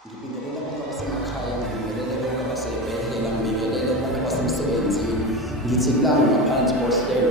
Ngibingelela abantu abasemakhaya, ngibingelele bonke abasey'bhedlela, ngibingelele bonke abasemsebenzini. Ngithi kulanga ngaphansi kohlelo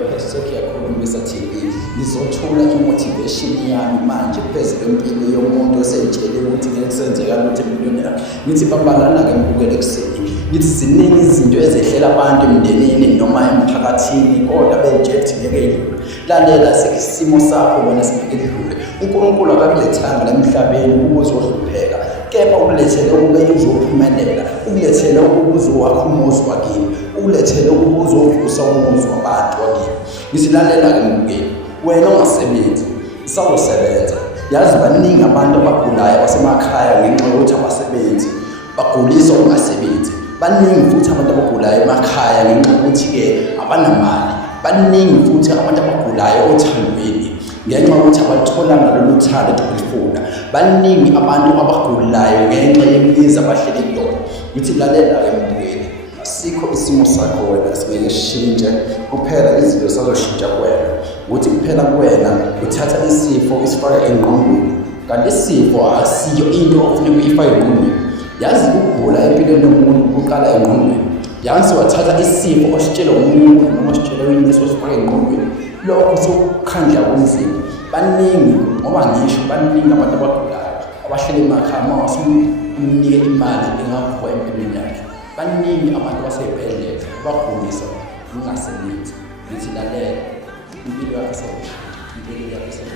#yakhulumisa TV, ngizothula i-motivation yami manje phezu kwempilo yomuntu osey'tsheliwe ukuthi ngeke kusenzeka lutho empilweni yakhe. Ngithi babalana-ke mbukele ekuseni. Ngithi ziningi izinto ezehlela abantu emndenini noma emphakathini kodwa bey'tshela ukuthi ngeke y'dlule. Lalela isimo sakho wena singeke kudlule. uNkulunkulu akakulethanga la emhlabeni ukuze uzohlupheka, kepha ukulethele ukube uzophumelela, ukulethele ukuba uzowakha umuzi wakini, ukulethele ukuba uzovusa umuzi wabantu wakini. Ngisilalela-ke mbukeli, wena ongasebenzi usawusebenza. Yazi baningi abantu abagulayo abasemakhaya ngenxa yokuthi abasebenzi, bagulisa ukungasebenzi. Baningi futhi abantu abagulayo emakhaya ngenxa yokuthi-ke abanamali. Baningi futhi abantu abagulayo othandweni ngenxa yokuthi abatholanga lolu thando elifuna. Baningi abantu abagulayo ngenxa yemizi abahleli kuyona. Ngithi lalela-ke mbukeli, asikho isimo sakho wena singeke sishintshe, kuphela izinto zizoshintsha kuwena. Ukuthi kuphela kuwena uthatha isifo isifake engqondweni, kanti isifo asiyo into ofuneka uyifake engqondweni. Yazi ukugula empilweni yomuntu kuqala engqondweni. Yazi wathatha isifo ositshela umuntu noma ositshela uyise osifake engqondweni, lokho sokukhandla kunzima. Baningi ngoba ngisho baningi abantu abagulayo abahleli emakhaya uma umnike imali engavuka empilweni yakhe. Baningi abantu basey'bhedlela abagulisa ukungasebenzi. Ngithi lalela, impilo yakho isawushintsha, impilo yakho .